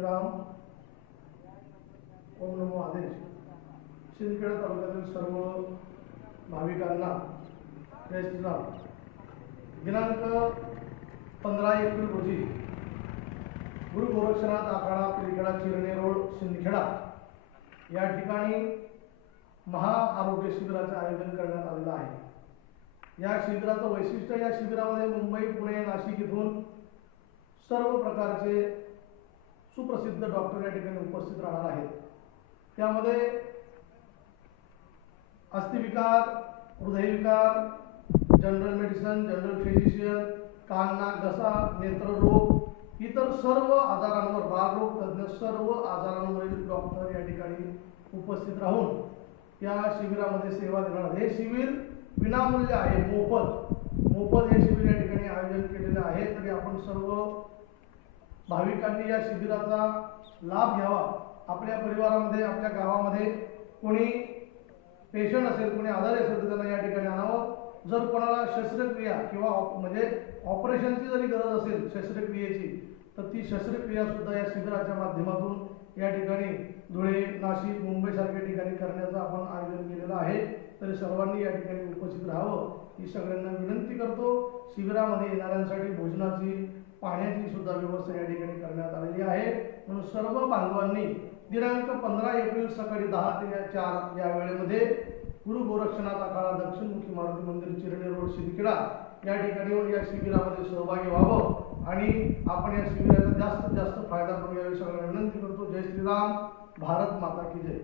श्रीराम ओम नमो आदेश. सिंदखेड तालुक्यातील सर्व भाविकांना जय श्रीराम. दिनांक पंधरा एप्रिल रोजी गुरु गोरक्षनाथ आखाडा पिलखेडा चिरणे रोड शिंदखेडा या ठिकाणी महाआरोग्य शिबिराचे आयोजन करण्यात आलेलं आहे. या शिबिराचं वैशिष्ट्य या शिबिरामध्ये मुंबई पुणे नाशिक इथून सर्व प्रकारचे सुप्रसिद्ध डॉक्टर या ठिकाणी उपस्थित राहणार आहेत. त्यामध्ये अस्थिविकार हृदयविकार जनरल मेडिसिन जनरल फिजिशियन कान नाक घसा नेत्ररोग इतर सर्व आजारांवर बाळरोग तज्ज्ञ सर्व आजारांवरील डॉक्टर या ठिकाणी उपस्थित राहून या शिबिरामध्ये सेवा देणार हे शिबिर विनामूल्य आहे. मोफत मोफत हे शिबिर या ठिकाणी आयोजन केलेलं आहे. तरी आपण सर्व भाविकांनी या शिबिराचा लाभ घ्यावा. आपल्या परिवारामध्ये आपल्या गावामध्ये कोणी पेशंट असेल कोणी आजारी असेल तर त्यांना या ठिकाणी आणावं. जर कोणाला शस्त्रक्रिया किंवा ऑप- म्हणजे ऑपरेशनची जरी गरज असेल शस्त्रक्रियेची तर ती शस्त्रक्रिया सुद्धा या शिबिराच्या माध्यमातून या ठिकाणी धुळे नाशिक मुंबईसारख्या ठिकाणी करण्याचं आपण आयोजन केलेलं आहे. तरी सर्वांनी या ठिकाणी उपस्थित राहावं. ही सगळ्यांना विनंती करतो. शिबिरामध्ये येणाऱ्यांसाठी भोजनाची पाण्याची सुद्धा व्यवस्था या ठिकाणी करण्यात आलेली आहे. म्हणून सर्व बांधवांनी दिनांक पंधरा एप्रिल सकाळी दहा ते चार या वेळेमध्ये गुरु गोरक्षनाथ आखाडा दक्षिणमुखी मारुती मंदिर चिरणे रोड शिंदखेडा या ठिकाणी येऊन या शिबिरामध्ये सहभागी व्हावं आणि आपण या शिबिराचा जास्तीत जास्त फायदा करून यावेळी सगळ्यांना विनंती करतो. जय श्रीराम. भारत माता की जय.